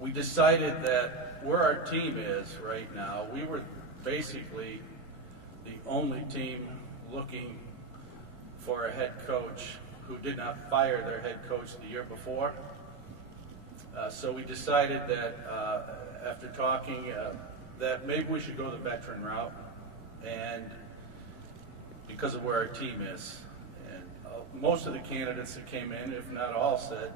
we decided that where our team is right now, we were basically the only team looking for a head coach who did not fire their head coach the year before. So we decided that after talking that maybe we should go the veteran route, and because of where our team is. And most of the candidates that came in, if not all, said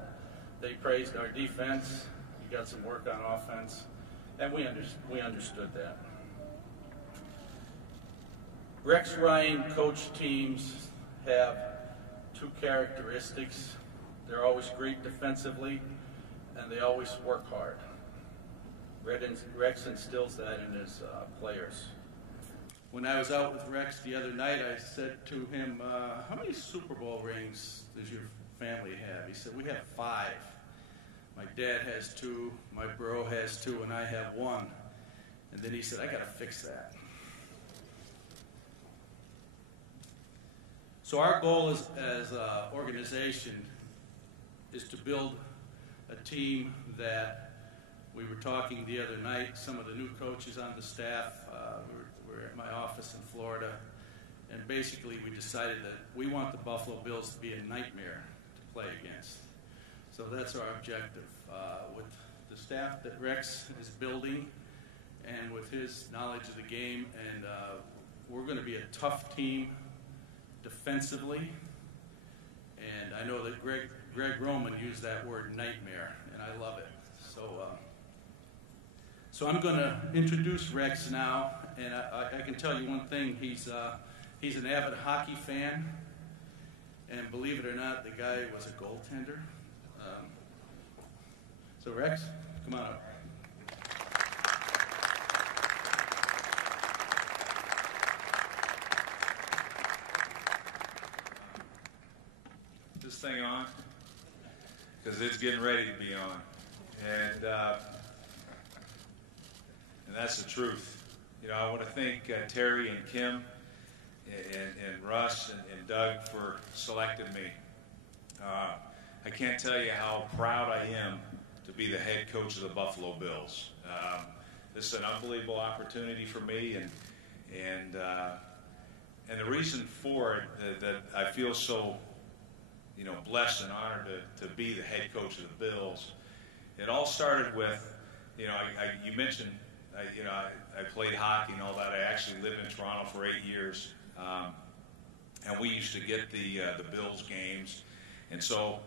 they praised our defense. We got some work on offense, and we understood that. Rex Ryan coach teams have two characteristics. They're always great defensively, and they always work hard. Rex instills that in his players. When I was out with Rex the other night, I said to him, how many Super Bowl rings does your family have? He said, we have 5. My dad has 2, my bro has 2, and I have 1. And then he said, I got to fix that. So our goal as an organization is to build a team that we were talking the other night, some of the new coaches on the staff, we're at my office in Florida, and basically we decided that we want the Buffalo Bills to be a nightmare to play against. So that's our objective. With the staff that Rex is building and with his knowledge of the game, and we're going to be a tough team defensively, and I know that Greg Roman used that word nightmare, and I love it. So I'm going to introduce Rex now, and I can tell you one thing, he's an avid hockey fan, and believe it or not, the guy was a goaltender. So Rex, come on up. This thing on? Because it's getting ready to be on. And that's the truth. You know, I want to thank Terry and Kim and Russ and Doug for selecting me. I can't tell you how proud I am to be the head coach of the Buffalo Bills. This is an unbelievable opportunity for me, and the reason for it that I feel so, blessed and honored to be the head coach of the Bills. It all started with, you mentioned, I played hockey and all that. I actually lived in Toronto for 8 years, and we used to get the Bills games, and so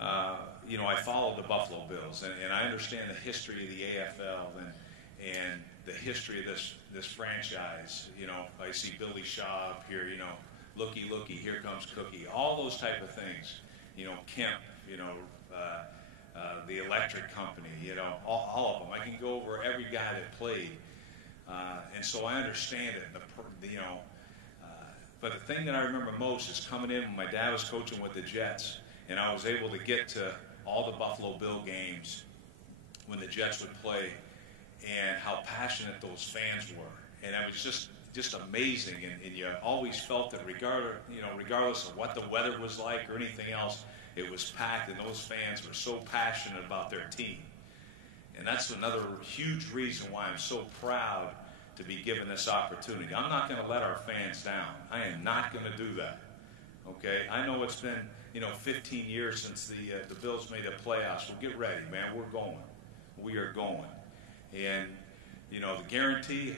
I followed the Buffalo Bills, and I understand the history of the AFL and the history of this franchise. I see Billy Shaw up here. Looky, looky, here comes Cookie. All those type of things. Kemp. The Electric Company, all of them. I can go over every guy that played, and so I understand it. But the thing that I remember most is coming in when my dad was coaching with the Jets, and I was able to get to all the Buffalo Bill games when the Jets would play, and how passionate those fans were, and it was just amazing. And you always felt that regardless of what the weather was like or anything else, it was packed, and those fans were so passionate about their team. And that's another huge reason why I'm so proud to be given this opportunity. I'm not going to let our fans down. I am not going to do that. Okay? I know it's been, 15 years since the Bills made the playoffs. Well, get ready, man. We're going. We are going. And, the guarantee,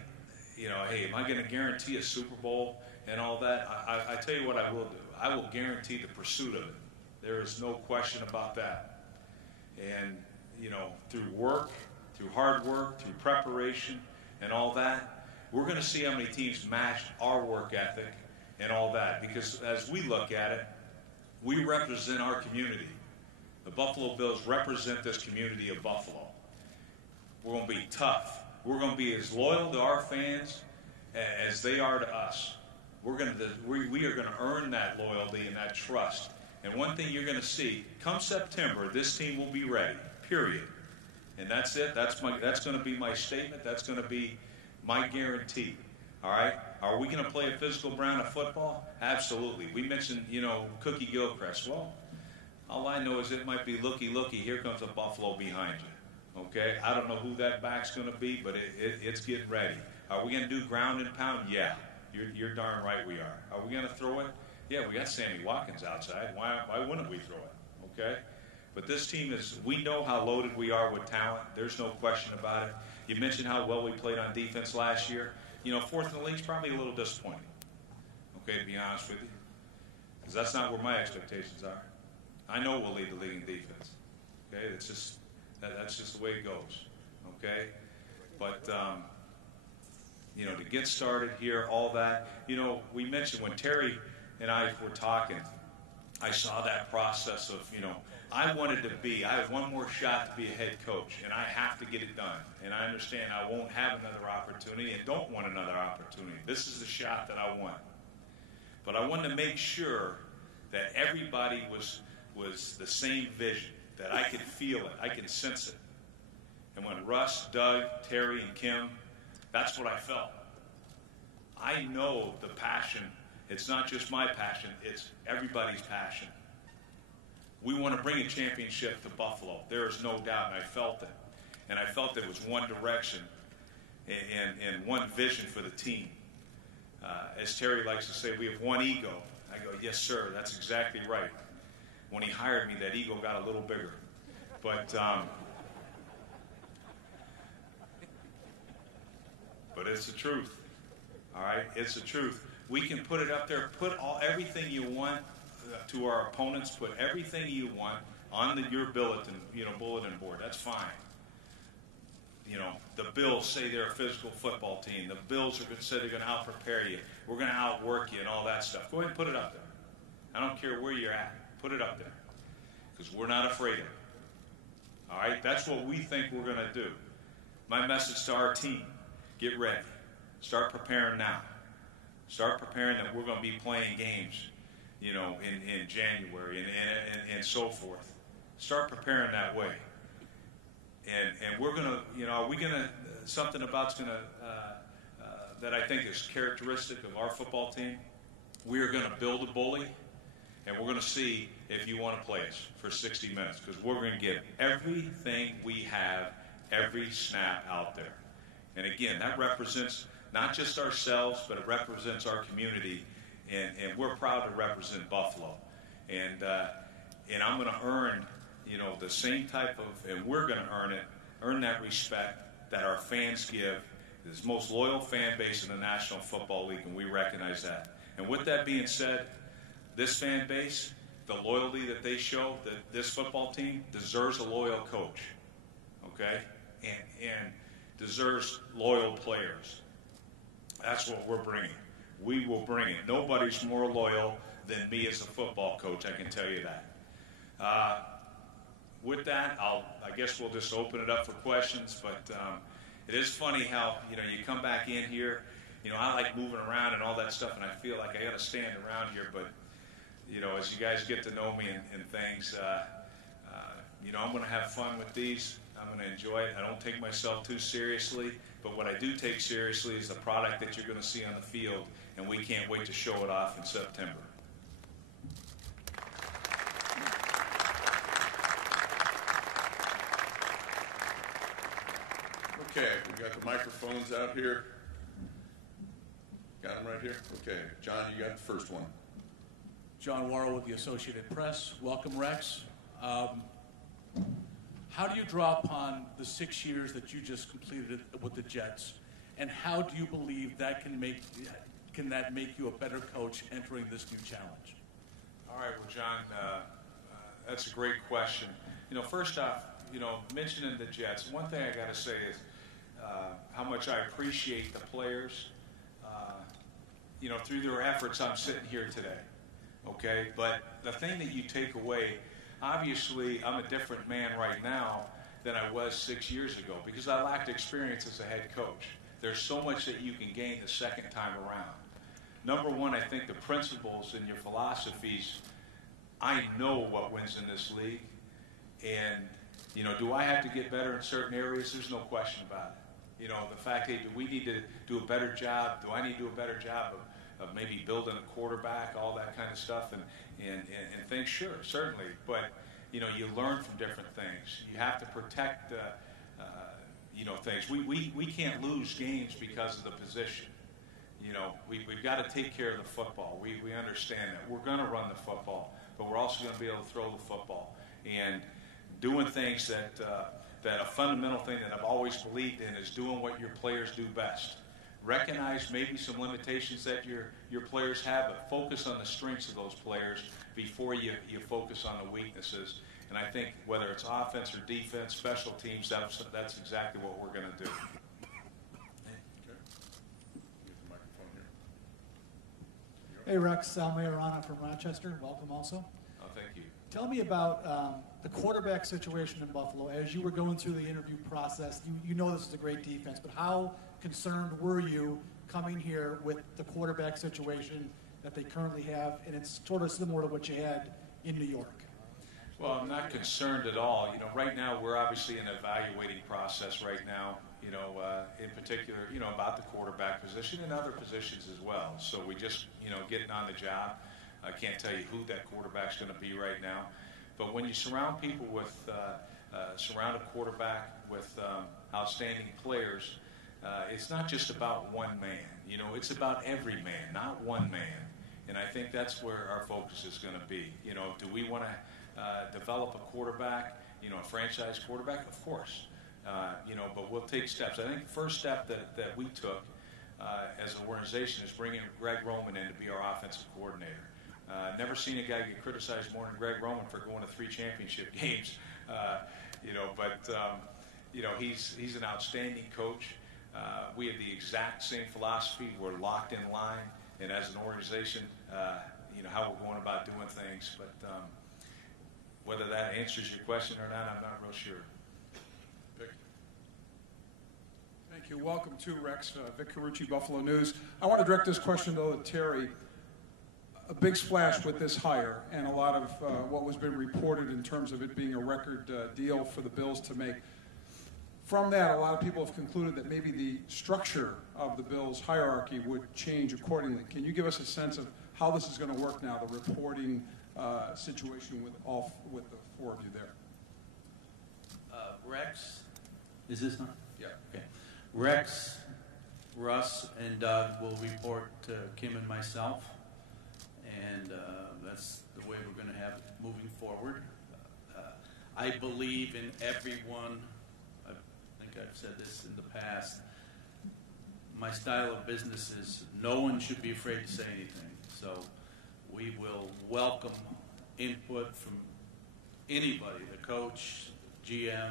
hey, am I going to guarantee a Super Bowl and all that? I tell you what I will do. I will guarantee the pursuit of it. There is no question about that. And, through work, through hard work, through preparation and all that, we're going to see how many teams match our work ethic and all that. Because as we look at it, we represent our community. The Buffalo Bills represent this community of Buffalo. We're going to be tough. We're going to be as loyal to our fans as they are to us. We are going to earn that loyalty and that trust. And one thing you're going to see, come September, this team will be ready, period. And that's it. That's going to be my statement. That's going to be my guarantee. All right? Are we going to play a physical brand of football? Absolutely. We mentioned, Cookie Gilchrist. Well, all I know is it might be looky, looky, here comes a Buffalo behind you. Okay, I don't know who that back's going to be, but it's getting ready. Are we going to do ground and pound? Yeah, you're darn right we are. Are we going to throw it? Yeah, we got Sammy Watkins outside. Why wouldn't we throw it? Okay, but this team is. We know how loaded we are with talent. There's no question about it. You mentioned how well we played on defense last year. You know, fourth in the league's probably a little disappointing. Okay, to be honest with you, because that's not where my expectations are. I know we'll lead the league in defense. Okay, it's just. That's just the way it goes, okay? But, you know, to get started here, all that, you know, we mentioned when Terry and I were talking, I saw that process of, you know, I have one more shot to be a head coach, and I have to get it done. And I understand I won't have another opportunity and don't want another opportunity. This is the shot that I want. But I wanted to make sure that everybody was the same vision. That I can feel it, I can sense it. And when Russ, Doug, Terry, and Kim, that's what I felt. I know the passion. It's not just my passion, it's everybody's passion. We want to bring a championship to Buffalo. There is no doubt, and I felt it. And I felt there was one direction and one vision for the team. As Terry likes to say, we have one ego. I go, yes, sir, that's exactly right. When he hired me, that ego got a little bigger. But it's the truth. All right? It's the truth. We can put it up there. Put everything you want to our opponents. Put everything you want on your bulletin board. That's fine. You know, the Bills say they're a physical football team. The Bills are going to say they're going to out-prepare you. We're going to outwork you and all that stuff. Go ahead and put it up there. I don't care where you're at. Put it up there, because we're not afraid of it. All right? That's what we think we're going to do. My message to our team, get ready. Start preparing now. Start preparing that we're going to be playing games, you know, in January and so forth. Start preparing that way. And we're going to, you know, are we going to, something about's going to, that I think is characteristic of our football team, we are going to build a bully. And we're going to see if you want to play us for 60 minutes, because we're going to give everything we have, every snap out there. And again, that represents not just ourselves, but it represents our community, and we're proud to represent Buffalo. And I'm going to earn, you know, the same type of, and we're going to earn that respect that our fans give. This most loyal fan base in the National Football League, and we recognize that. And with that being said, this fan base, the loyalty that they show, that this football team deserves a loyal coach, okay, and deserves loyal players. That's what we're bringing. We will bring it. Nobody's more loyal than me as a football coach, I can tell you that. With that, I guess we'll just open it up for questions, but it is funny how, you know, you come back in here, you know, I like moving around and all that stuff, and I feel like I got to stand around here, but you know, as you guys get to know me and things, you know, I'm going to have fun with these. I'm going to enjoy it. I don't take myself too seriously, but what I do take seriously is the product that you're going to see on the field, and we can't wait to show it off in September. Okay, we got the microphones out here. Got them right here? Okay, John, you got the first one. John Worrell with the Associated Press. Welcome, Rex. How do you draw upon the 6 years that you just completed with the Jets, and how do you believe that can make you a better coach entering this new challenge? All right, well, John, that's a great question. You know, first off, you know, mentioning the Jets, one thing I got to say is how much I appreciate the players. You know, through their efforts, I'm sitting here today. Okay, but the thing that you take away, obviously I'm a different man right now than I was 6 years ago because I lacked experience as a head coach. There's so much that you can gain the second time around. Number one, I think the principles and your philosophies, I know what wins in this league. And, you know, do I have to get better in certain areas? There's no question about it. You know, the fact, hey, do we need to do a better job? Do I need to do a better job of maybe building a quarterback, all that kind of stuff, and things? Sure, certainly. But, you know, you learn from different things. You have to protect things. We can't lose games because of the position. We've got to take care of the football. We understand that. We're going to run the football, but we're also going to be able to throw the football. And doing things that a fundamental thing that I've always believed in is doing what your players do best. Recognize maybe some limitations that your players have, but focus on the strengths of those players before you focus on the weaknesses. And I think whether it's offense or defense, special teams, that's exactly what we're going to do. Hey Rex, Sal Majorana from Rochester. Welcome also. Oh, thank you. Tell me about the quarterback situation in Buffalo. As you were going through the interview process, you know this is a great defense, but how concerned were you coming here with the quarterback situation that they currently have? And it's sort of similar to what you had in New York. Well, I'm not concerned at all. Right now we're obviously in an evaluating process right now, in particular, about the quarterback position and other positions as well. So we just, getting on the job. I can't tell you who that quarterback's going to be right now. But when you surround people with, surround a quarterback with outstanding players, it's not just about one man. It's about every man, not one man. And I think that's where our focus is going to be. Do we want to develop a quarterback, a franchise quarterback? Of course. But we'll take steps. I think the first step that we took as an organization is bringing Greg Roman in to be our offensive coordinator. Never seen a guy get criticized more than Greg Roman for going to 3 championship games. He's an outstanding coach. We have the exact same philosophy. We're locked in line, and as an organization, how we're going about doing things. But whether that answers your question or not, I'm not real sure. Vic. Thank you. Welcome to Rex. Vic Carucci, Buffalo News. I want to direct this question though to Terry. A big splash with this hire, and a lot of what was been reported in terms of it being a record deal for the Bills to make. From that, a lot of people have concluded that maybe the structure of the Bills' hierarchy would change accordingly. Can you give us a sense of how this is going to work now, the reporting situation with the 4 of you there? Rex, is this not? Yeah. Okay. Rex, Russ, and Doug will report to Kim and myself, and that's the way we're going to have it moving forward. I believe in everyone. I think I've said this in the past. My style of business is no one should be afraid to say anything. So we will welcome input from anybody, the coach, GM,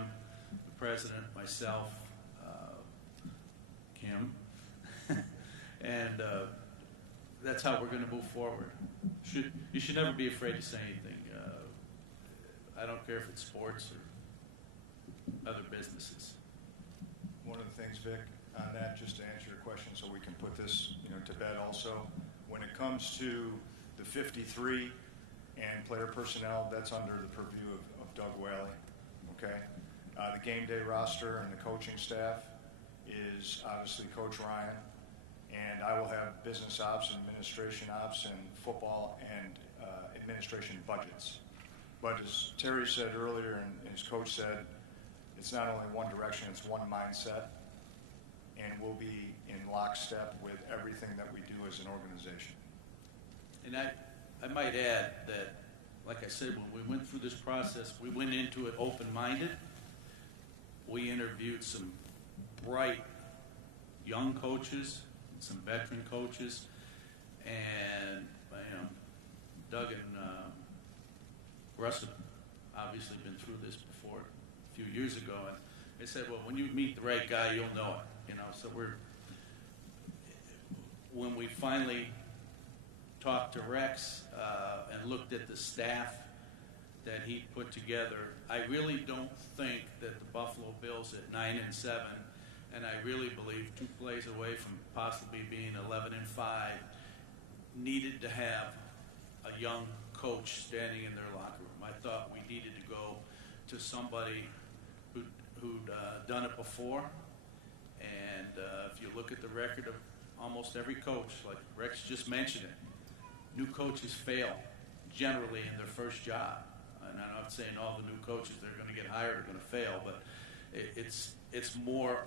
the president, myself, Kim, and that's how we're going to move forward. You should never be afraid to say anything. I don't care if it's sports or other businesses. One of the things, Vic, on that, just to answer your question so we can put this to bed also, when it comes to the 53 and player personnel, that's under the purview of Doug Whaley, okay? The game day roster and the coaching staff is obviously Coach Ryan, and I will have business ops and administration ops and football and administration budgets. But as Terry said earlier and his coach said, it's not only one direction, it's one mindset, and we'll be in lockstep with everything that we do as an organization. And I might add that, like I said, when we went through this process, we went into it open-minded. We interviewed some bright young coaches, some veteran coaches, and Doug and Russ have obviously been through this before a few years ago, and they said, well, when you meet the right guy, you'll know it. So when we finally talked to Rex and looked at the staff that he put together, I really don't think that the Buffalo Bills at 9-7, and I really believe 2 plays away from possibly being 11-5, needed to have a young coach standing in their locker room. I thought we needed to go to somebody who'd done it before, and if you look at the record of almost every coach, like Rex just mentioned it, new coaches fail generally in their first job. And I'm not saying all the new coaches that are going to get hired are going to fail, but it's more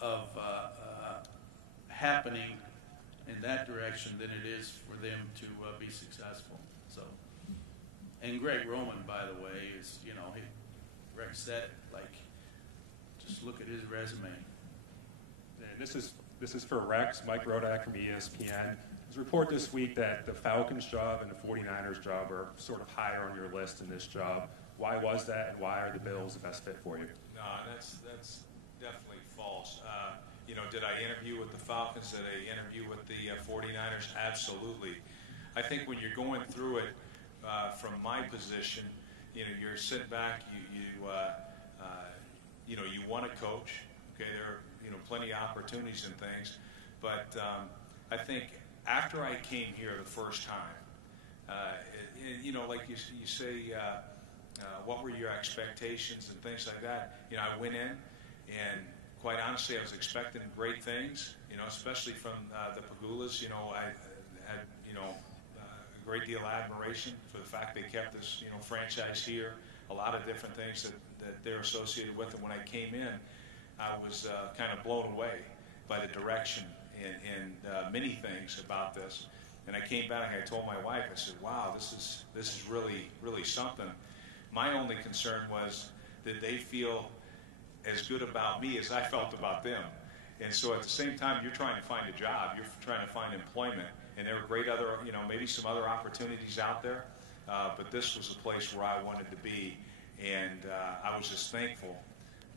of happening in that direction than it is for them to be successful. So, and Greg Roman, by the way, is, you know, Rex said it, like, just look at his resume. And this is for Rex, Mike Rodak from ESPN. There's a report this week that the Falcons job and the 49ers job are sort of higher on your list than this job. Why was that, and why are the Bills the best fit for you? No, that's definitely false. You know, did I interview with the Falcons? Did I interview with the 49ers? Absolutely. I think when you're going through it from my position, you know, you're sitting back, you know, you want to coach. Okay, there are, you know, plenty of opportunities and things, but I think after I came here the first time, you know, like you say, what were your expectations and things like that? You know, I went in, and quite honestly, I was expecting great things. You know, especially from the Pegulas. You know, I had, you know, a great deal of admiration for the fact they kept this, you know, franchise here. A lot of different things that they're associated with, and when I came in, I was kind of blown away by the direction and many things about this. And I came back and I told my wife, I said, "Wow, this is really something." My only concern was that they feel as good about me as I felt about them. And so at the same time, you're trying to find a job, you're trying to find employment, and there were great other, you know, maybe some other opportunities out there, but this was a place where I wanted to be, and I was just thankful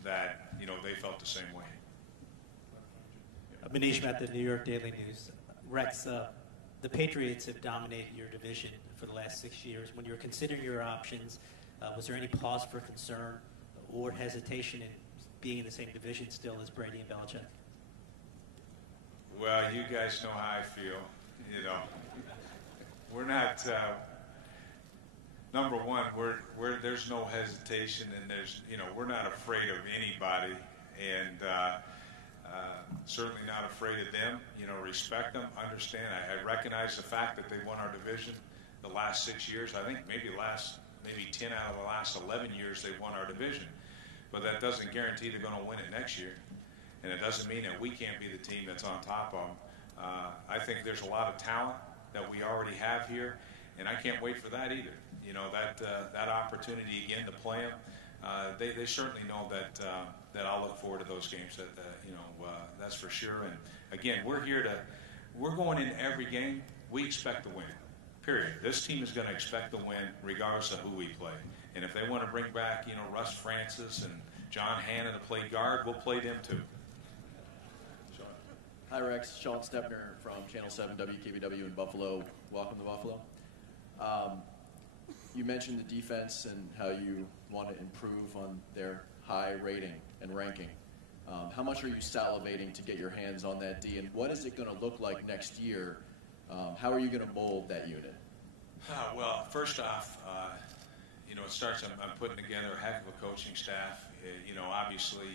that, you know, they felt the same way. Manish Mehta, New York Daily News. Rex, the Patriots have dominated your division for the last 6 years. When you were considering your options, was there any pause for concern or hesitation in being in the same division still as Brady and Belichick? Well, you guys know how I feel. You know, we're not. Number one, there's no hesitation, and we're not afraid of anybody, and certainly not afraid of them. You know, respect them, understand. I recognize the fact that they won our division the last 6 years. I think maybe 10 out of the last 11 years they've won our division. But that doesn't guarantee they're going to win it next year. And it doesn't mean that we can't be the team that's on top of them. I think there's a lot of talent that we already have here, and I can't wait for that either. You know, that opportunity again to play them. They certainly know that I'll look forward to those games. That's for sure. And again, we're going in every game. We expect to win. Period. This team is going to expect to win regardless of who we play. And if they want to bring back, you know, Russ Francis and John Hanna to play guard, we'll play them too. Hi, Rex. Sean Stepner from Channel 7 WKBW in Buffalo. Welcome to Buffalo. You mentioned the defense and how you want to improve on their high rating and ranking. How much are you salivating to get your hands on that D, and what is it going to look like next year? How are you going to mold that unit? Well, first off, you know, it starts, I'm putting together a heck of a coaching staff. You know, obviously,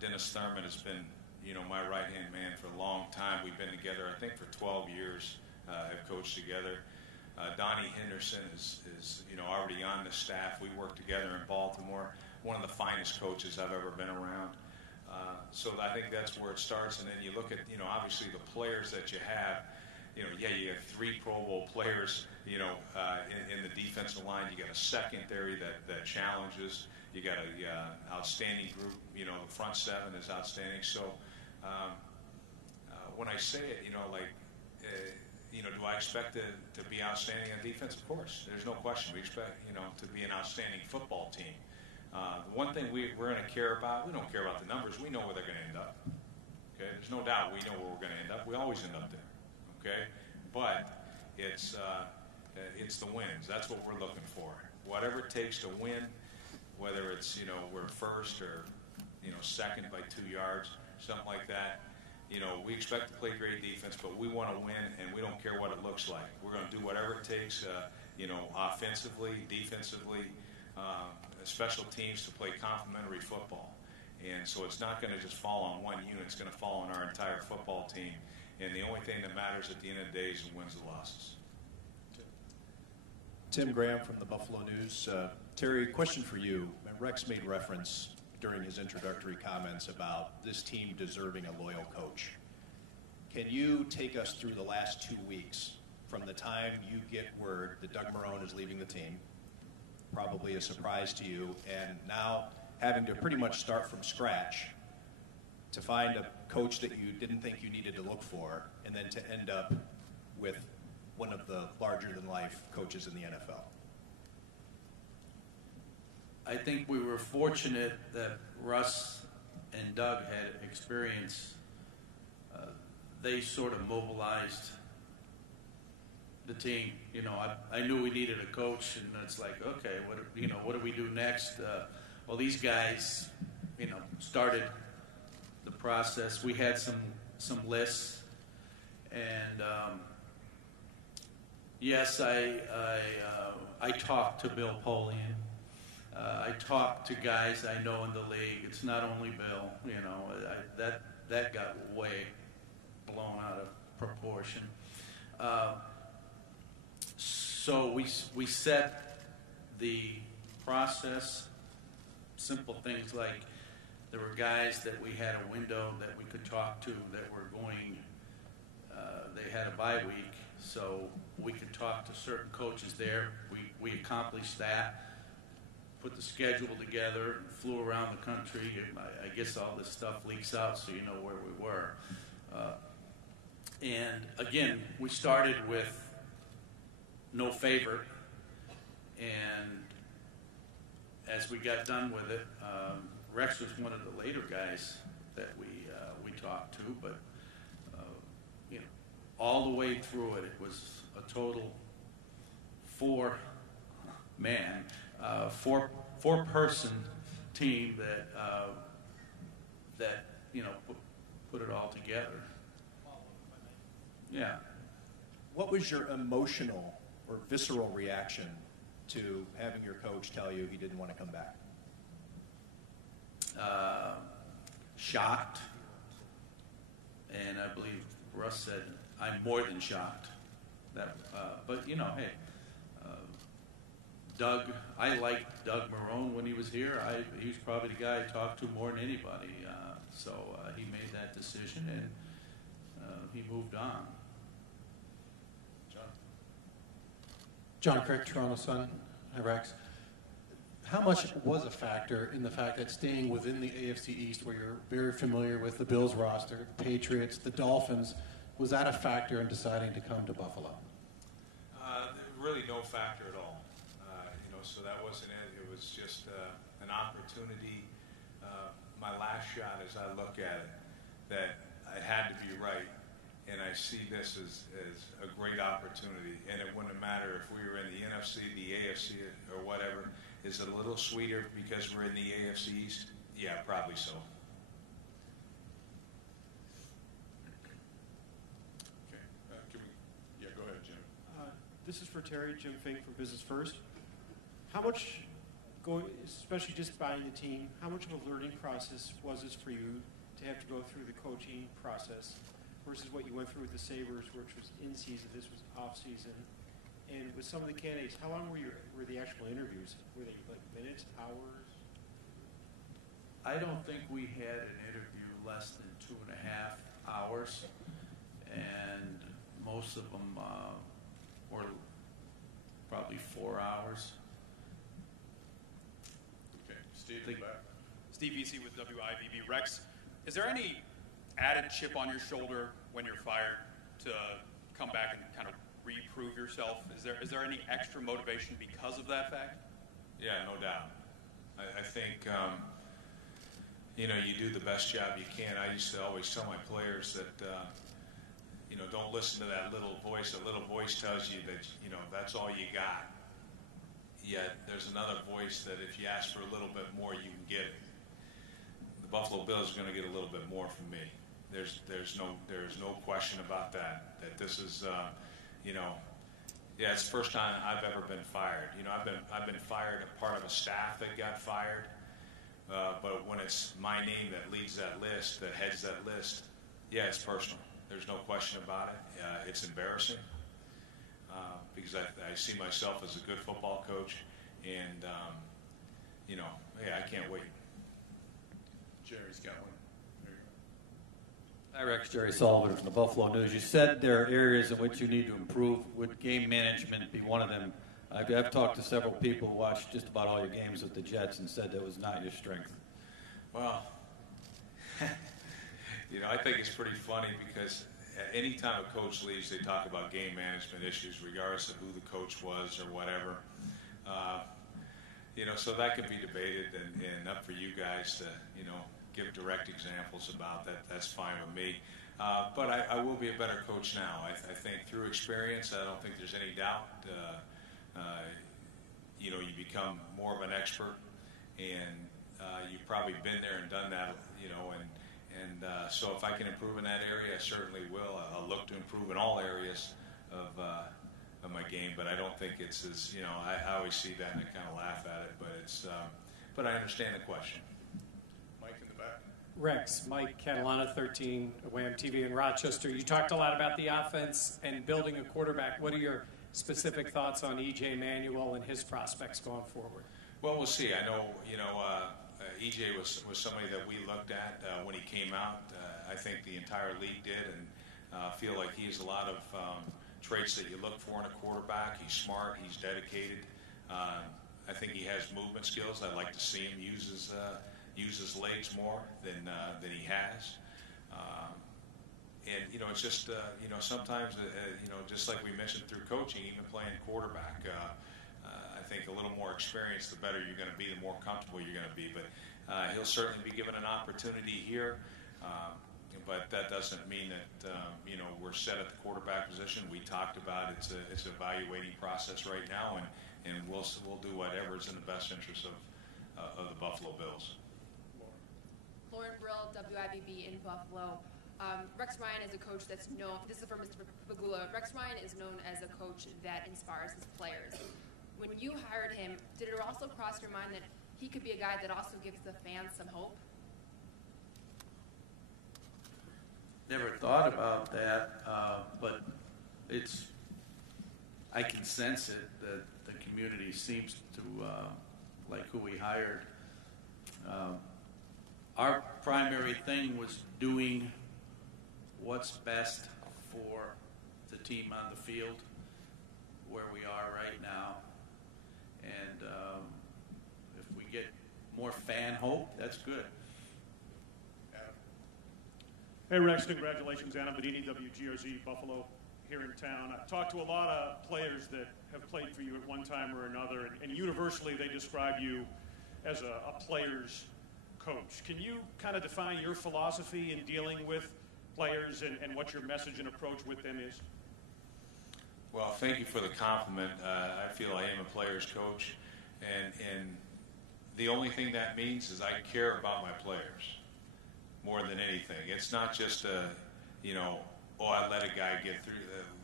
Dennis Thurman has been, you know, my right-hand man for a long time. We've been together, I think, for 12 years, have coached together. Donnie Henderson is, you know, already on the staff. We work together in Baltimore. One of the finest coaches I've ever been around. So I think that's where it starts. And then you look at, you know, obviously the players that you have. You know, you have 3 Pro Bowl players, you know, in the defensive line. You got a secondary that challenges. You got a outstanding group. You know, the front 7 is outstanding. So when I say it, you know, like, you know, do I expect to be outstanding on defense? Of course. There's no question. We expect, you know, to be an outstanding football team. The one thing we're going to care about, we don't care about the numbers. We know where they're going to end up. Okay? There's no doubt we know where we're going to end up. We always end up there. Okay? But it's the wins. That's what we're looking for. Whatever it takes to win, whether it's, you know, we're first or, you know, second by 2 yards, something like that. You know, we expect to play great defense, but we want to win, and we don't care what it looks like. We're going to do whatever it takes, you know, offensively, defensively, special teams to play complementary football. And so it's not going to just fall on one unit. It's going to fall on our entire football team. And the only thing that matters at the end of the day is who wins the losses. Tim Graham from the Buffalo News. Terry, question for you. Rex made reference during his introductory comments about this team deserving a loyal coach. Can you take us through the last 2 weeks from the time you get word that Doug Marrone is leaving the team, probably a surprise to you, and now having to pretty much start from scratch to find a coach that you didn't think you needed to look for, and then to end up with one of the larger-than-life coaches in the NFL? I think we were fortunate that Russ and Doug had experience. They sort of mobilized the team. You know, I knew we needed a coach, and it's like, okay, what do we do next? Well, these guys, started the process. We had some lists, and yes, I talked to Bill Polian. I talked to guys I know in the league. It's not only Bill, that got way blown out of proportion. So we set the process, simple things like there were guys that we had a window that we could talk to that were going, they had a bye week, so we could talk to certain coaches there. We accomplished that. Put the schedule together, flew around the country. I guess all this stuff leaks out so you know where we were. And again, we started with no favorite. And as we got done with it, Rex was one of the later guys that we talked to. But, all the way through it, it was a total four-man, four-person team that put it all together. Yeah. What was your emotional or visceral reaction to having your coach tell you he didn't want to come back? Shocked. And I believe Russ said, I'm more than shocked. But, hey, Doug, I liked Doug Marrone when he was here. He was probably the guy I talked to more than anybody. So he made that decision, and he moved on. John Craig, Toronto Sun. Hi, Rex. How much was a factor in the fact that staying within the AFC East, where you're very familiar with the Bills roster, the Patriots, the Dolphins, was that a factor in deciding to come to Buffalo? Really no factor at all. So that wasn't it. It was just an opportunity. My last shot, as I look at it, that I had to be right. And I see this as a great opportunity. And it wouldn't matter if we were in the NFC, the AFC, or whatever. Is it a little sweeter because we're in the AFC East? Yeah, probably so. Okay. Go ahead, Jim. This is for Terry, Jim Fink from Business First. How much, especially just buying the team, how much of a learning process was this for you to have to go through the coaching process versus what you went through with the Sabres, which was in season, this was off season? And with some of the candidates, how long were the actual interviews? Were they like minutes, hours? I don't think we had an interview less than 2.5 hours, and most of them were probably 4 hours. Okay, Steve, back. Steve Vesey with WIVB. Rex, is there any added chip on your shoulder when you're fired to come back and kind of reprove yourself? Is there any extra motivation because of that fact? Yeah, no doubt. I think, you do the best job you can. I used to always tell my players that, don't listen to that little voice. That little voice tells you that, that's all you got. Yet there's another voice that if you ask for a little bit more, you can get it. The Buffalo Bills are going to get a little bit more from me. There's no question about that. That this is, it's the first time I've ever been fired. I've been fired a part of a staff that got fired, but when it's my name that leads that list, that heads that list, yeah, it's personal. There's no question about it. It's embarrassing because I see myself as a good football coach, and I can't wait. Jerry's got one. There you go. Hi, Rex. Jerry Sullivan from the Buffalo News. You said there are areas in which you need to improve. Would game management be one of them? I've talked to several people who watched just about all your games with the Jets and said that was not your strength. Well, I think it's pretty funny because any time a coach leaves, they talk about game management issues, regardless of who the coach was or whatever. So that can be debated and up for you guys to, give direct examples about that. That's fine with me. But I will be a better coach now. I think through experience, I don't think there's any doubt. You become more of an expert, and you've probably been there and done that, so if I can improve in that area, I certainly will. I'll look to improve in all areas of my game, but I don't think it's as, I always see that and I kind of laugh at it, but I understand the question. Mike in the back. Rex, Mike Catalana, 13 WHAM TV in Rochester. You talked a lot about the offense and building a quarterback. What are your specific thoughts on E.J. Manuel and his prospects going forward? Well, we'll see. I know, EJ was somebody that we looked at when he came out. I think the entire league did, and feel like he has a lot of traits that you look for in a quarterback. He's smart. He's dedicated. I think he has movement skills. I'd like to see him use his legs more than he has. And it's just sometimes just like we mentioned through coaching, even playing quarterback. I think a little more experience, the better you're going to be, the more comfortable you're going to be. But he'll certainly be given an opportunity here. But that doesn't mean that we're set at the quarterback position. We talked about it's an evaluating process right now, and we'll do whatever is in the best interest of the Buffalo Bills. Lauren Brill, WIBB in Buffalo. Rex Ryan is a coach that's known. This is for Mr. Pegula. Rex Ryan is known as a coach that inspires his players. When you hired him, did it also cross your mind that he could be a guy that also gives the fans some hope? Never thought about that, but I can sense it that the community seems to like who we hired. Our primary thing was doing what's best for the team on the field where we are right now. And if we get more fan hope, that's good. Hey, Rex, congratulations. Anna Bedini, WGRZ, Buffalo, here in town. I've talked to a lot of players that have played for you at one time or another, and universally they describe you as a player's coach. Can you kind of define your philosophy in dealing with players and what your message and approach with them is? Well, thank you for the compliment. I feel I am a player's coach, and the only thing that means is I care about my players more than anything. It's not just I let a guy get through,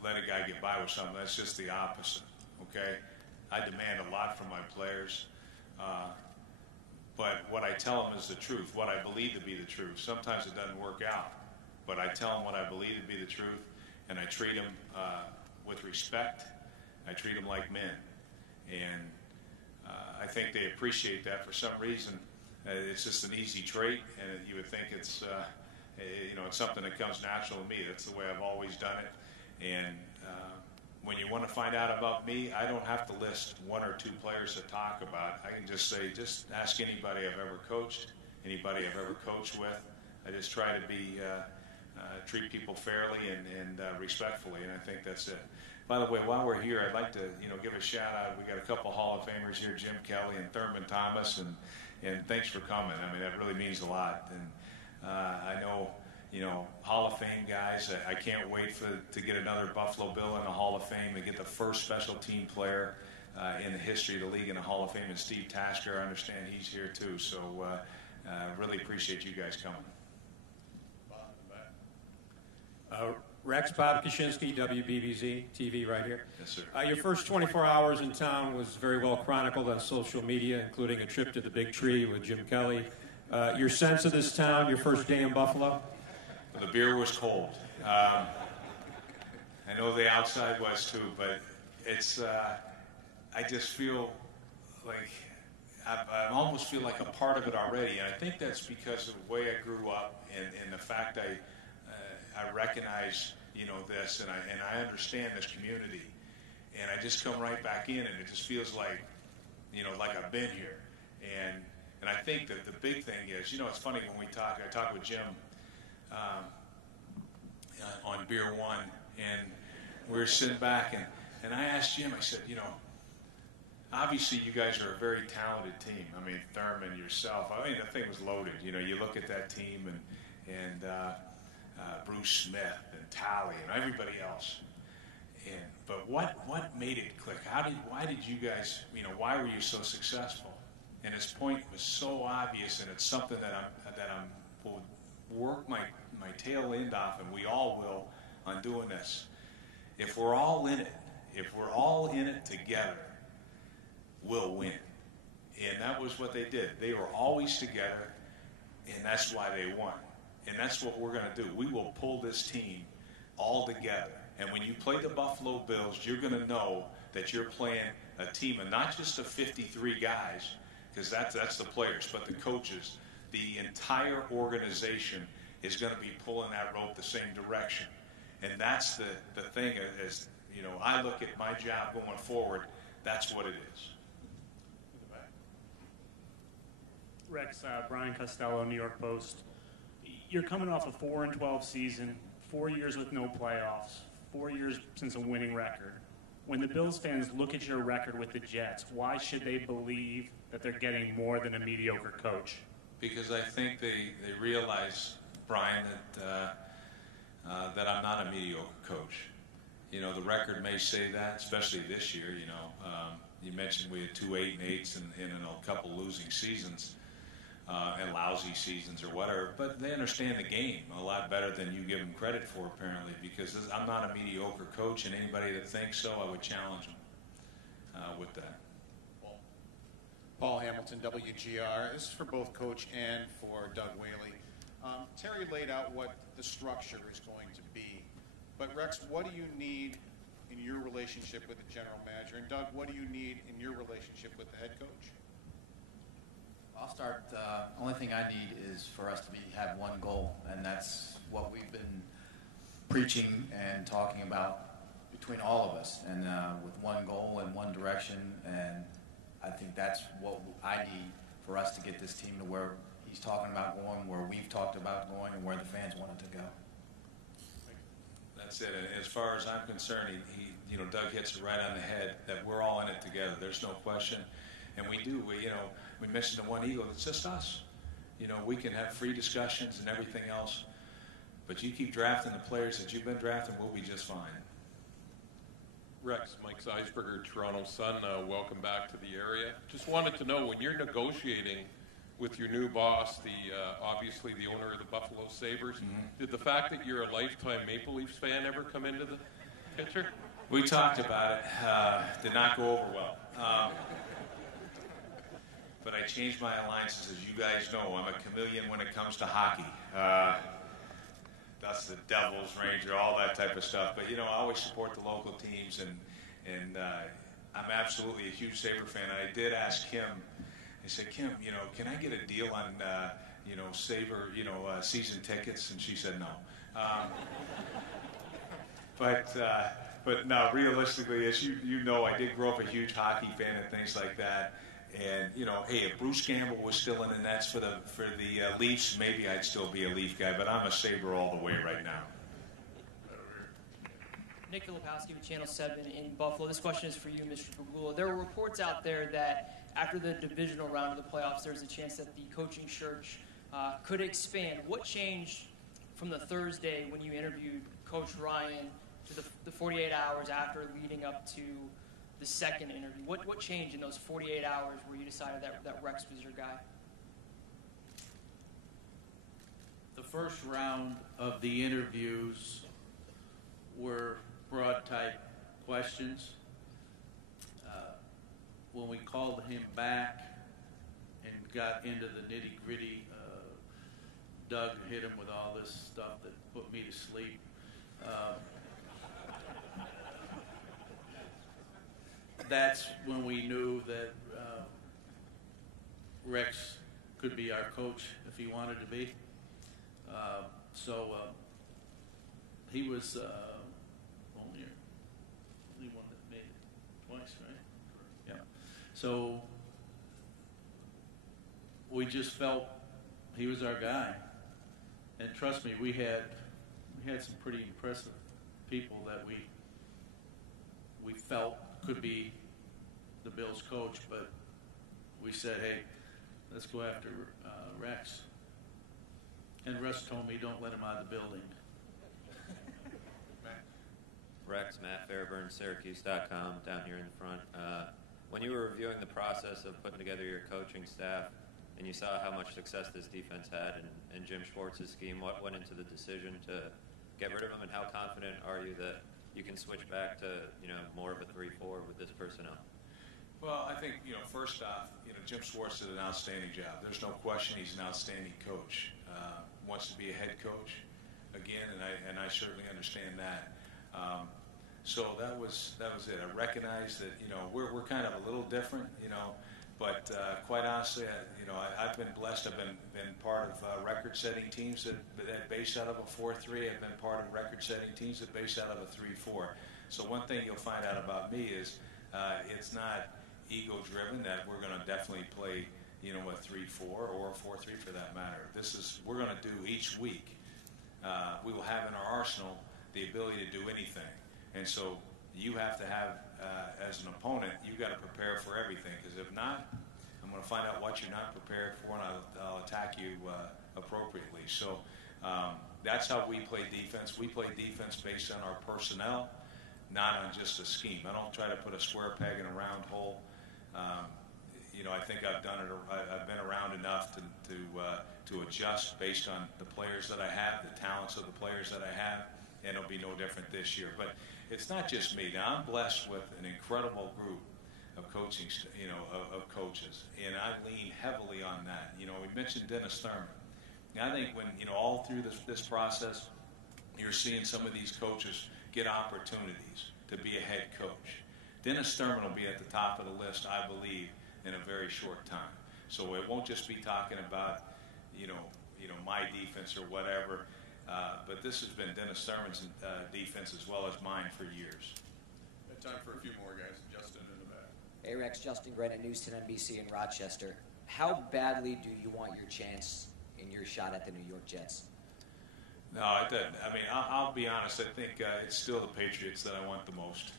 let a guy get by with something. That's just the opposite. Okay, I demand a lot from my players, but what I tell them is the truth, what I believe to be the truth. Sometimes it doesn't work out, but I tell them what I believe to be the truth, and I treat them with respect. I treat them like men, and I think they appreciate that for some reason. It's just an easy trait, and you would think it's it's something that comes natural to me. That's the way I've always done it. And when you want to find out about me, I don't have to list one or two players to talk about. I can just say, just ask anybody I've ever coached, anybody I've ever coached with. I just try to be treat people fairly and respectfully, and I think that's it. By the way, while we're here, I'd like to give a shout out. We got a couple Hall of Famers here, Jim Kelly and Thurman Thomas, and thanks for coming. I mean, that really means a lot. And I know, Hall of Fame guys, I can't wait to get another Buffalo Bill in the Hall of Fame and get the first special team player in the history of the league in the Hall of Fame. And Steve Tasker, I understand he's here too. So really appreciate you guys coming. Rex, Bob Kaczynski, WBBZ TV right here. Yes, sir. Your first 24 hours in town was very well chronicled on social media, including a trip to the Big Tree with Jim Kelly. Your sense of this town, your first day in Buffalo? The beer was cold. I know the outside was too, but it's, I just feel like I almost feel like a part of it already, and I think that's because of the way I grew up and the fact I recognize, this, and I understand this community, and I just come right back in, and it just feels like, like I've been here, and I think that the big thing is, it's funny when I talk with Jim on Beer One, and we were sitting back, and I asked Jim, I said, obviously you guys are a very talented team. I mean, Thurman, yourself, the thing was loaded. You look at that team and Bruce Smith and Talley and everybody else. But what made it click? Why did you guys, why were you so successful? And his point was so obvious, and it's something that I will work my tail end off, and we all will, on doing this. If we're all in it together, we'll win. And that was what they did. They were always together, and that's why they won. And that's what we're going to do. We will pull this team all together. And when you play the Buffalo Bills, you're going to know that you're playing a team of not just of 53 guys, because that's the players, but the coaches. The entire organization is going to be pulling that rope the same direction. And that's the thing is, I look at my job going forward, that's what it is. Rex, Brian Costello, New York Post. You're coming off a 4-12 season, 4 years with no playoffs, 4 years since a winning record. When the Bills fans look at your record with the Jets, why should they believe that they're getting more than a mediocre coach? Because I think they realize, Brian, that I'm not a mediocre coach. The record may say that, especially this year. You mentioned we had 2 8-8s and a couple losing seasons and lousy seasons or whatever. But they understand the game a lot better than you give them credit for, apparently, because I'm not a mediocre coach, and anybody that thinks so, I would challenge them with that. Paul Hamilton, WGR. This is for both Coach and for Doug Whaley. Terry laid out what the structure is going to be. But Rex, what do you need in your relationship with the general manager? And Doug, what do you need in your relationship with the head coach? I'll start. Only thing I need is for us to have one goal, and that's what we've been preaching and talking about between all of us, and with one goal and one direction. And I think that's what I need for us to get this team to where he's talking about going, where we've talked about going, and where the fans want it to go. That's it. And as far as I'm concerned, he Doug hits it right on the head that we're all in it together. There's no question. And we do. We mentioned the one Eagle. It's just us. We can have free discussions and everything else. But you keep drafting the players that you've been drafting, we'll be just fine. Rex, Mike Zeisberger, Toronto Sun, welcome back to the area. Just wanted to know, when you're negotiating with your new boss, obviously the owner of the Buffalo Sabres, did the fact that you're a lifetime Maple Leafs fan ever come into the picture? We talked about it. Did not go over well. But I changed my alliances, as you guys know. I'm a chameleon when it comes to hockey. That's the Devils, Ranger, all that type of stuff. But, I always support the local teams, and I'm absolutely a huge Sabre fan. I did ask Kim, I said, Kim, can I get a deal on, Sabre, season tickets? And she said no. But no, realistically, as you know, I did grow up a huge hockey fan and things like that. And, hey, if Bruce Campbell was still in the nets for the Leafs, maybe I'd still be a Leaf guy, but I'm a Sabre all the way right now. Nick Filipowski with Channel 7 in Buffalo. This question is for you, Mr. Pegula. There were reports out there that after the divisional round of the playoffs, there's a chance that the coaching search could expand. What changed from the Thursday when you interviewed Coach Ryan to the 48 hours after leading up to the second interview? What changed in those 48 hours where you decided that Rex was your guy? The first round of the interviews were broad-type questions. When we called him back and got into the nitty-gritty, Doug hit him with all this stuff that put me to sleep. That's when we knew that Rex could be our coach if he wanted to be. He was only one that made it twice, right? Yeah. So we just felt he was our guy, and trust me, we had some pretty impressive people that we felt could be the Bills' coach, but we said, hey, let's go after Rex. And Russ told me, don't let him out of the building. Rex, Matt Fairburn, Syracuse.com, down here in the front. When you were reviewing the process of putting together your coaching staff, and you saw how much success this defense had in Jim Schwartz's scheme, what went into the decision to get rid of him, and how confident are you that you can switch back to more of a 3-4 with this personnel? Well, I think, first off, Jim Schwartz did an outstanding job. There's no question he's an outstanding coach. Wants to be a head coach again, and I certainly understand that. So that was it. I recognize that we're kind of a little different, but quite honestly, I've been blessed. I've been part of record-setting teams that base out of a 4-3. I've been part of record-setting teams that base out of a 3-4. So one thing you'll find out about me is it's not ego-driven that we're going to definitely play a 3-4 or a 4-3 for that matter. We're going to do each week. We will have in our arsenal the ability to do anything, and so you have to have as an opponent, you've got to prepare for everything, because if not, I'm going to find out what you're not prepared for, and I'll attack you appropriately. So that's how we play defense. We play defense based on our personnel, not on just a scheme. I don't try to put a square peg in a round hole. I think I've done it. I've been around enough to adjust based on the players that I have, the talents of the players that I have, and it'll be no different this year. But it's not just me. Now, I'm blessed with an incredible group of coaching, of coaches, and I lean heavily on that. We mentioned Dennis Thurman. Now, I think when all through this process, you're seeing some of these coaches get opportunities to be a head coach. Dennis Thurman will be at the top of the list, I believe, in a very short time. So it won't just be talking about, my defense or whatever, but this has been Dennis Thurman's defense as well as mine for years. Time for a few more guys. Justin in the back. Hey Rex, Justin Grennan, News 10 NBC in Rochester. How badly do you want your chance in your shot at the New York Jets? No, it doesn't. I mean, I'll be honest. I think it's still the Patriots that I want the most.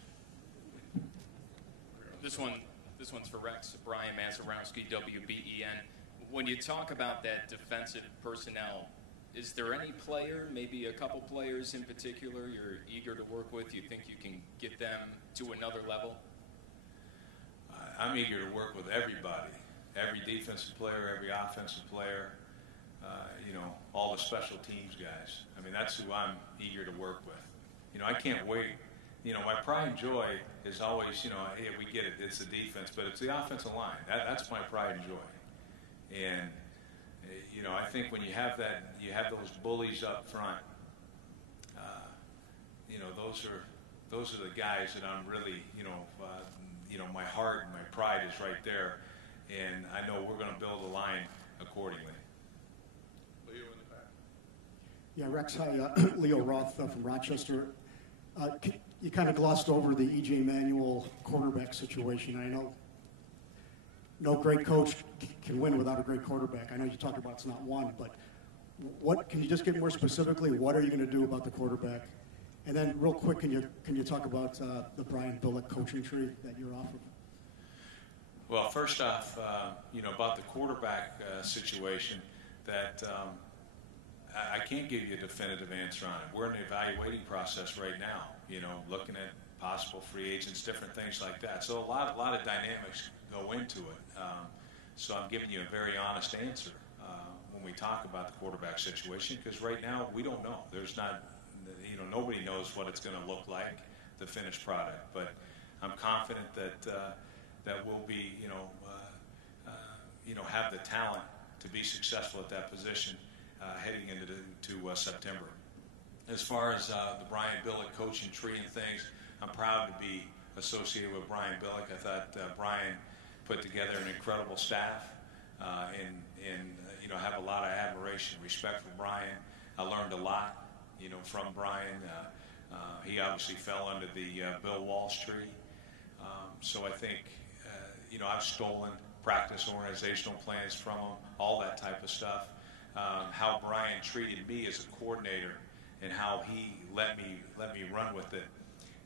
This one's for Rex. Brian Mazarowski, WBEN. When you talk about that defensive personnel, is there any player, maybe a couple players in particular, you're eager to work with? You think you can get them to another level? I'm eager to work with everybody, every defensive player, every offensive player, all the special teams guys. I mean, that's who I'm eager to work with. I can't wait. My pride and joy is always, hey, we get it, it's the defense, but it's the offensive line. That's my pride and joy. And, I think when you have that, you have those bullies up front, those are the guys that I'm really, my heart and my pride is right there. And I know we're going to build a line accordingly. Leo in the back. Yeah, Rex, hi, Leo Roth from Rochester. You kind of glossed over the E.J. Manuel quarterback situation. I know no great coach can win without a great quarterback. I know you talked about it's not one, but what can you just get more specifically? What are you going to do about the quarterback? And then, real quick, can you talk about the Brian Billick coaching tree that you're offering? Well, first off, about the quarterback situation, that I can't give you a definitive answer on it. We're in the evaluating process right now. Looking at possible free agents, different things like that. So a lot of dynamics go into it. So I'm giving you a very honest answer when we talk about the quarterback situation, because right now we don't know. There's not, nobody knows what it's going to look like, the finished product. But I'm confident that we'll be, have the talent to be successful at that position heading into September. As far as the Brian Billick coaching tree and things, I'm proud to be associated with Brian Billick. I thought Brian put together an incredible staff. I have a lot of admiration, respect for Brian. I learned a lot, from Brian. He obviously fell under the Bill Walsh tree. So I think, I've stolen practice organizational plans from him, all that type of stuff. How Brian treated me as a coordinator and how he let me run with it.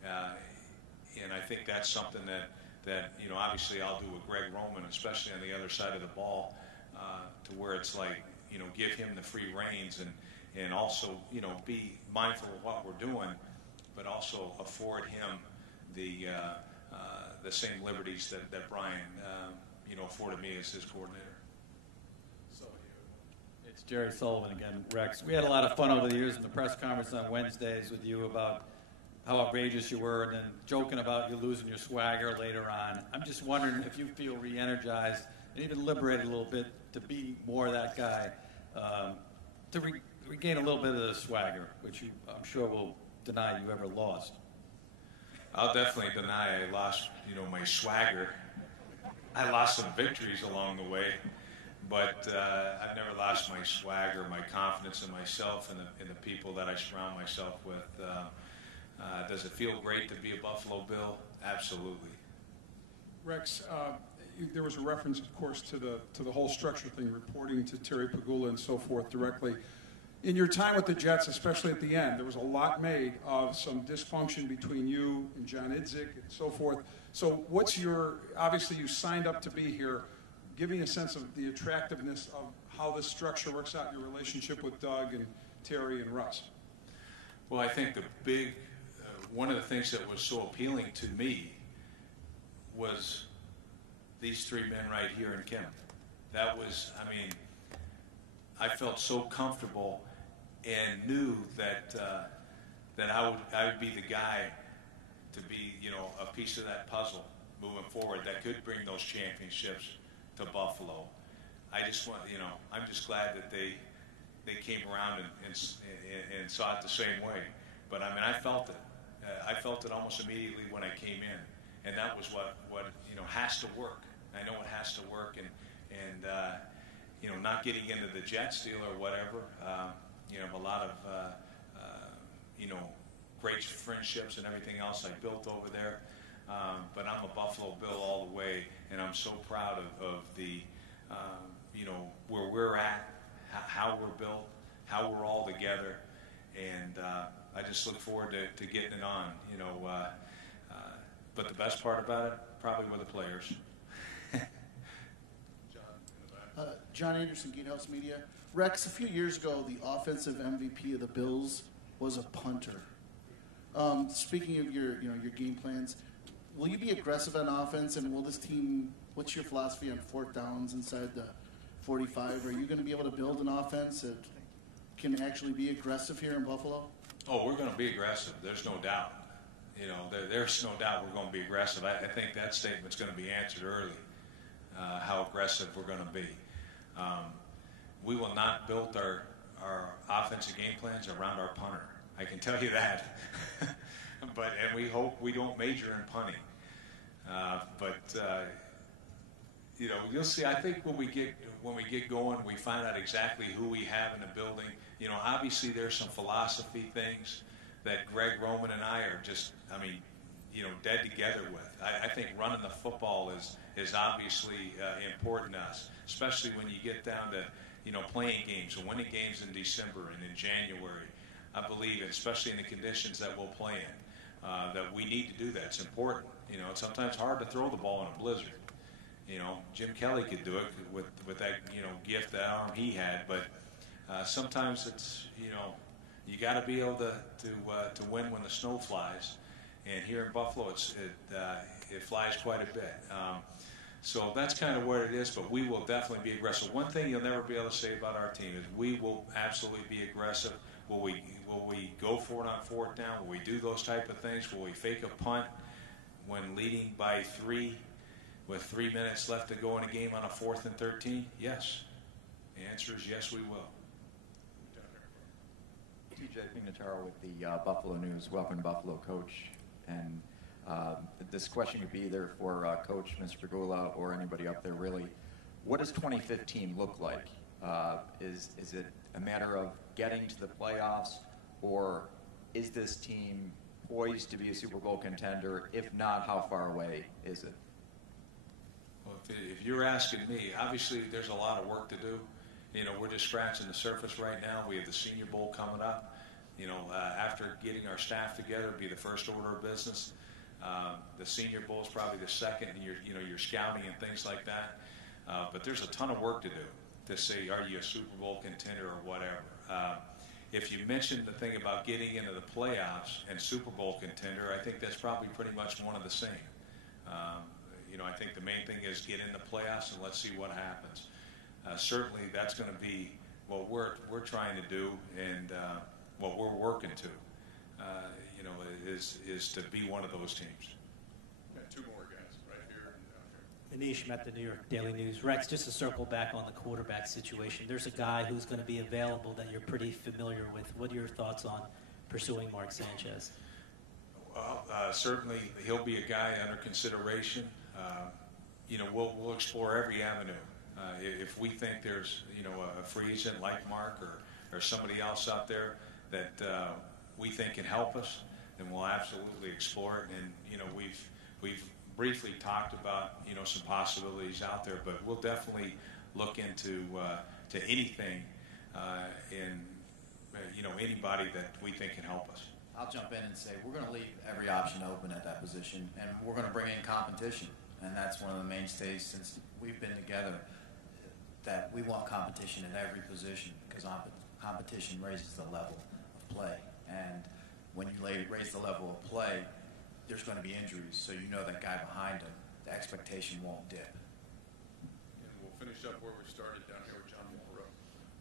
And I think that's something that obviously I'll do with Greg Roman, especially on the other side of the ball, to where it's like, give him the free reins and also, be mindful of what we're doing, but also afford him the same liberties that Brian, afforded me as his coordinator. It's Jerry Sullivan again, Rex. We had a lot of fun over the years in the press conference on Wednesdays with you about how outrageous you were and then joking about you losing your swagger later on. I'm just wondering if you feel re-energized and even liberated a little bit to be more that guy, to regain a little bit of the swagger, which I'm sure will deny you ever lost. I'll definitely deny I lost, my swagger. I lost some victories along the way, but I've never lost my swagger, my confidence in myself and the people that I surround myself with. Does it feel great to be a Buffalo Bill? Absolutely. Rex, there was a reference, of course, to the whole structure thing, reporting to Terry Pegula and so forth directly. In your time with the Jets, especially at the end, there was a lot made of some dysfunction between you and John Idzik and so forth. So obviously you signed up to be here. Give me a sense of the attractiveness of how this structure works out in your relationship with Doug and Terry and Russ. Well, I think the big, one of the things that was so appealing to me was these three men right here in Kemp. That was, I felt so comfortable and knew that I would be the guy to be, a piece of that puzzle moving forward that could bring those championships to Buffalo. I just want, I'm just glad that they came around and saw it the same way. But I felt it. I felt it almost immediately when I came in, and that was what has to work. I know it has to work, and not getting into the Jets deal or whatever. A lot of great friendships and everything else I built over there. But I'm a Buffalo Bill all the way, and I'm so proud of the where we're at, how we're built, how we're all together, and I just look forward to getting it on. But the best part about it, probably were the players. John Anderson, Gatehouse Media. Rex, a few years ago, the offensive MVP of the Bills was a punter. Speaking of your game plans, will you be aggressive on offense, and will this team? What's your philosophy on fourth downs inside the 45? Are you going to be able to build an offense that can actually be aggressive here in Buffalo? Oh, we're going to be aggressive. There's no doubt. There's no doubt we're going to be aggressive. I think that statement's going to be answered early. How aggressive we're going to be. We will not build our offensive game plans around our punter. I can tell you that. And we hope we don't major in punting. You'll see. I think when we get going, we find out exactly who we have in the building. Obviously there's some philosophy things that Greg Roman and I are just, dead together with. I think running the football is obviously important to us, especially when you get down to, playing games and winning games in December and in January. I believe, especially in the conditions that we'll play in, that we need to do that. It's important. It's sometimes hard to throw the ball in a blizzard. Jim Kelly could do it with that, gift, that arm he had, but sometimes it's, you got to be able to win when the snow flies. And here in Buffalo, it flies quite a bit. So that's kind of what it is, but we will definitely be aggressive. One thing you'll never be able to say about our team is we will absolutely be aggressive. Will we go for it on fourth down? Will we do those type of things? Will we fake a punt when leading by 3 with 3 minutes left to go in a game on a 4th and 13? Yes. The answer is yes, we will. TJ Pignataro with the Buffalo News. Welcome to Buffalo, Coach. And this question would be either for Coach Mr. Pegula or anybody up there, really. What does 2015 look like? Is it a matter of getting to the playoffs, or is this team poised to be a Super Bowl contender? If not, how far away is it? Well, if you're asking me, obviously there's a lot of work to do. You know, we're just scratching the surface right now. We have the Senior Bowl coming up. You know, after getting our staff together, it'll be the first order of business. The Senior Bowl is probably the second, and you're scouting and things like that. But there's a ton of work to do to say, are you a Super Bowl contender or whatever? If you mentioned the thing about getting into the playoffs and Super Bowl contender, I think that's probably pretty much one of the same. You know, I think the main thing is get in the playoffs and let's see what happens. Certainly, that's going to be what we're trying to do, and what we're working to. You know, is to be one of those teams. Yeah, two more guys right here and down here. Anish Met, the New York Daily News. Rex, just to circle back on the quarterback situation, there's a guy who's going to be available that you're pretty familiar with. What are your thoughts on pursuing Mark Sanchez? Well, certainly he'll be a guy under consideration. You know, we'll explore every avenue. If we think there's, you know, a free agent like Mark or somebody else out there that we think can help us, then we'll absolutely explore it. And you know, we've briefly talked about, you know, some possibilities out there, but we'll definitely look into to anything and you know, anybody that we think can help us. I'll jump in and say we're going to leave every option open at that position, and we're going to bring in competition. And that's one of the mainstays since we've been together, that we want competition in every position, because competition raises the level of play. And when you raise the level of play, there's going to be injuries, so you know that guy behind him, the expectation won't dip. And we'll finish up where we started down here with John Moreau.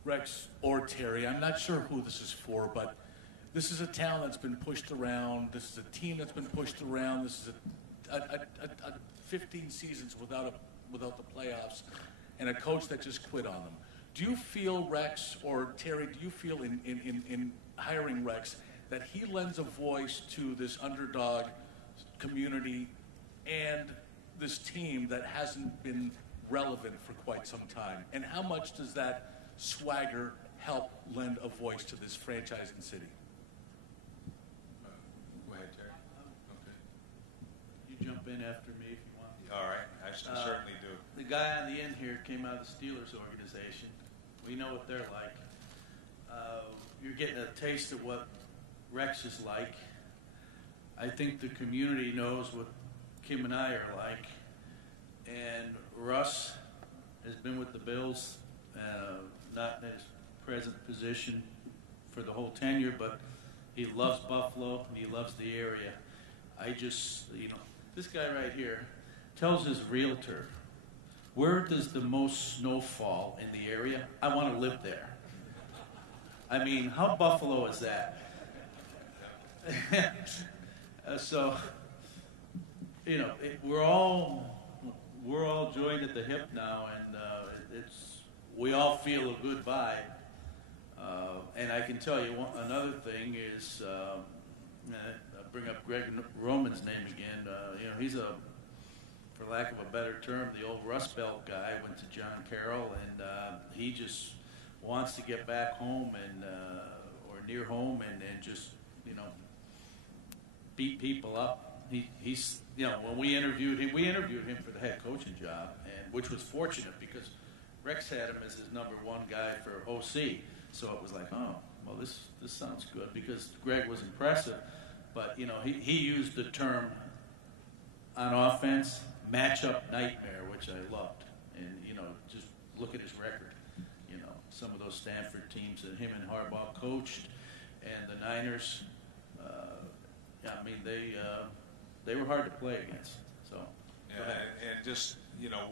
Rex or Terry, I'm not sure who this is for, but this is a town that's been pushed around. This is a team that's been pushed around. This is a 15 seasons without the playoffs, and a coach that just quit on them. Do you feel, Rex or Terry, do you feel in hiring Rex that he lends a voice to this underdog community and this team that hasn't been relevant for quite some time? And how much does that swagger help lend a voice to this franchise and city? Go ahead, Terry. Okay. You jump in after me if you want. All right, I certainly do. The guy on the end here came out of the Steelers organization. We know what they're like. You're getting a taste of what Rex is like. I think the community knows what Kim and I are like. And Russ has been with the Bills, not in his present position for the whole tenure, but he loves Buffalo and he loves the area. I just, you know, this guy right here tells his realtor, where does the most snow fall in the area? I want to live there. I mean, how Buffalo is that? So, you know, we're all joined at the hip now, and we all feel a good vibe. And I can tell you another thing is, I'll bring up Greg Roman's name again. You know, he's for lack of a better term, the old Rust Belt guy. Went to John Carroll, and he just wants to get back home and or near home and just, you know, beat people up. He's, you know, when we interviewed him for the head coaching job, and which was fortunate because Rex had him as his number one guy for OC. So it was like, oh, well, this sounds good because Greg was impressive, but you know, he used the term on offense, matchup nightmare, which I loved. And you know, just look at his record. You know, some of those Stanford teams that him and Harbaugh coached, and the Niners. I mean, they were hard to play against. So yeah, and just, you know,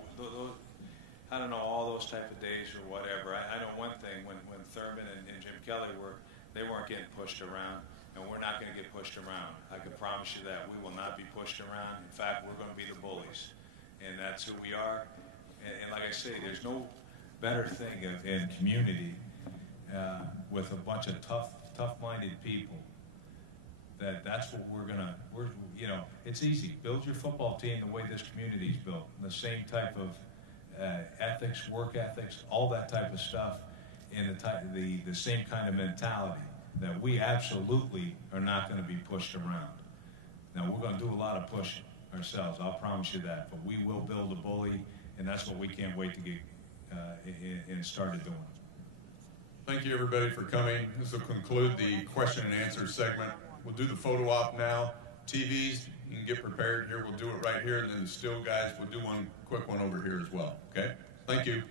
I don't know, all those type of days or whatever. I know one thing, when Thurman and Jim Kelly they weren't getting pushed around, and we're not going to get pushed around. I can promise you that. We will not be pushed around. In fact, we're going to be the bullies, and that's who we are. And like I say, there's no better thing in community with a bunch of tough-minded people. That's what we're you know, it's easy. Build your football team the way this community is built, the same type of ethics, work ethics, all that type of stuff, and the same kind of mentality that we absolutely are not going to be pushed around. Now, we're going to do a lot of pushing ourselves, I'll promise you that, but we will build a bully, and that's what we can't wait to get started doing. Thank you, everybody, for coming. This will conclude the question and answer segment. We'll do the photo op now. TVs, you can get prepared here. We'll do it right here, and then the still guys, we'll do one quick one over here as well. Okay? Thank you.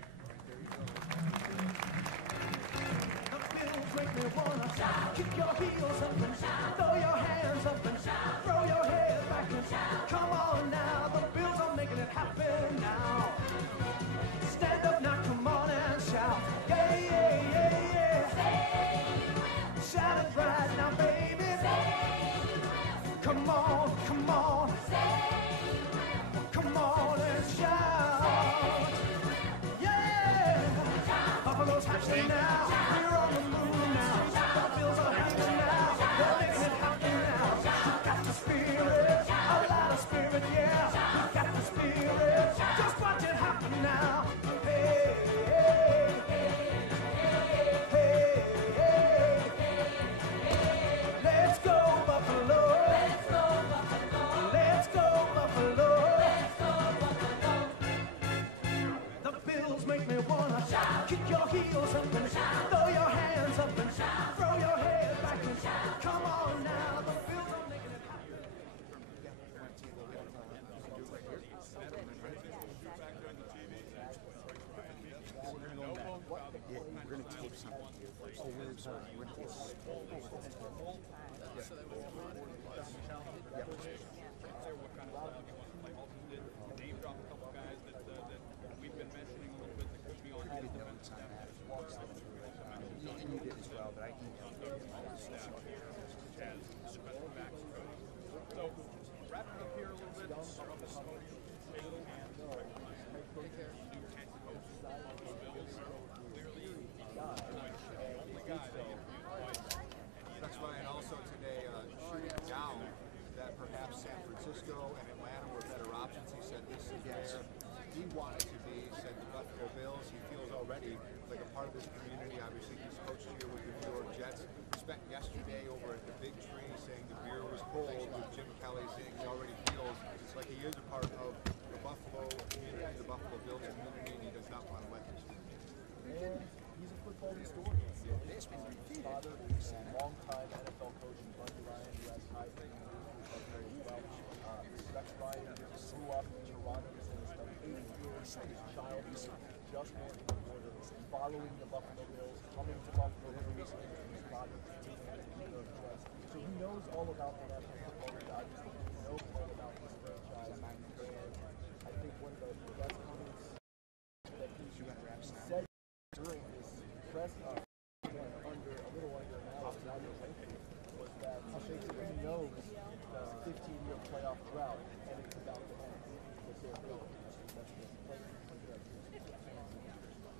Kick your heels up and throw your hands up and throw your head back and come on now. The Bills are making it happen now. Stand up now, come on and shout. Yeah, yeah, yeah, yeah. Say you will. Shout it right now, baby. Say you will. Come on, come on. Say you will. Come on and shout. Say you will. Yeah. Buffalo's happy now. We're on the move now. The Bills are hanging now. They're making it happen now. You got the spirit, a lot of spirit, yeah. You got the spirit. Just watch it happen now. Hey, hey, hey, hey, hey. Let's go Buffalo. Let's go Buffalo. Let's go Buffalo. Let's go Buffalo. The Bills make me wanna shout. Kick your heels up and shout. Throw your hands up and shout. Throw your head back and shout. Come on now. The Bills are making it happen. That's right, and also today shooting down that perhaps San Francisco and Atlanta were better options. He said this is where he wanted to be. He said the Buffalo Bills, he feels already like a part of this community. Obviously, he's coached here with the New York Jets. He spent yesterday over at the Big Tree saying the beer was cold with Jim Kelly, saying he already feels like he is a part of the Buffalo community, the Buffalo Bills community, and he does not want to let this community. And he's a football historian. His father is a longtime NFL coach in Bundy Ryan, who has ties to the community very well. Rex Ryan grew up in Toronto. He spent 8 years of his childhood just north of the border, following the Buffalo Bills, coming to Buffalo very recently with his father's team in the New York Jets. So he knows all about the National Football League. Obviously, he knows all about this franchise. And I think one of the best comments that he said during this press conference, a little under an hour now, was that he knows the 15-year playoff drought and it's about to end with their building.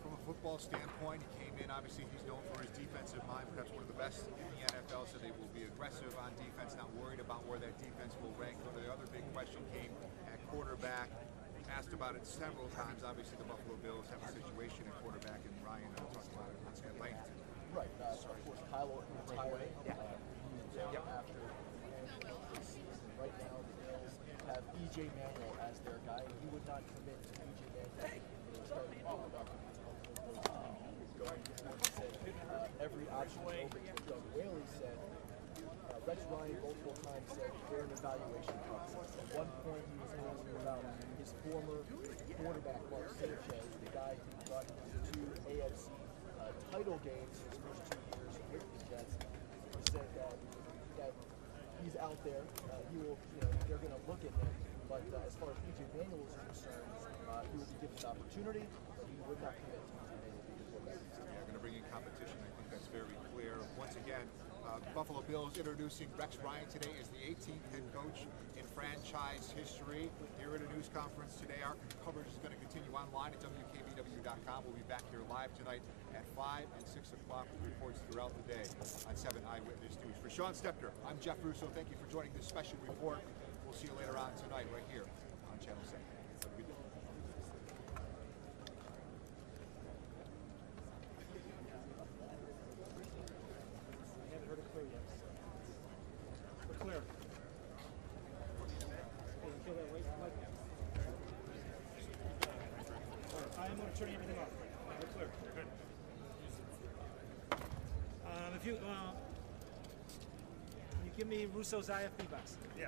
From a football standpoint, he came in, obviously he's known for his defensive mind, perhaps one of the best in the NFL, so they will be aggressive on defense, not worried about where that defense will rank. But the other big question came at quarterback. Asked about it several times. Obviously, the Buffalo Bills have a situation at quarterback, and Ryan talked about it at length. Right. So of course, Kyle Orton retired after the end of the season. Right now, the Bills have E.J. Manuel as their guy. He would not commit to E.J. Manuel. They started to talk about every option open. Doug Whaley said, Rex Ryan multiple times said they're an evaluation process. At one point, he was asked about his former quarterback, Mark Sanchez, the guy who brought him to 2 AFC title games in his first 2 years with the Jets. He said that he's out there. He will, they're going to look at him. But as far as E.J. Manuel is concerned, he will be given the opportunity, but he would not commit to E.J. Manuel being the quarterback. Yeah, going to bring in competition. I think that's very clear. Once again, Buffalo Bills introducing Rex Ryan today as the 18th head coach in franchise history. Here at a news conference today, our coverage is going to continue online at WKBW.com. We'll be back here live tonight at 5 and 6 o'clock with reports throughout the day on 7 Eyewitness News. For Sean Stepner, I'm Jeff Russo. Thank you for joining this special report. We'll see you later on tonight right here on Channel 7. Have a good day. you give me Russo Zaya feedbacks. Yeah.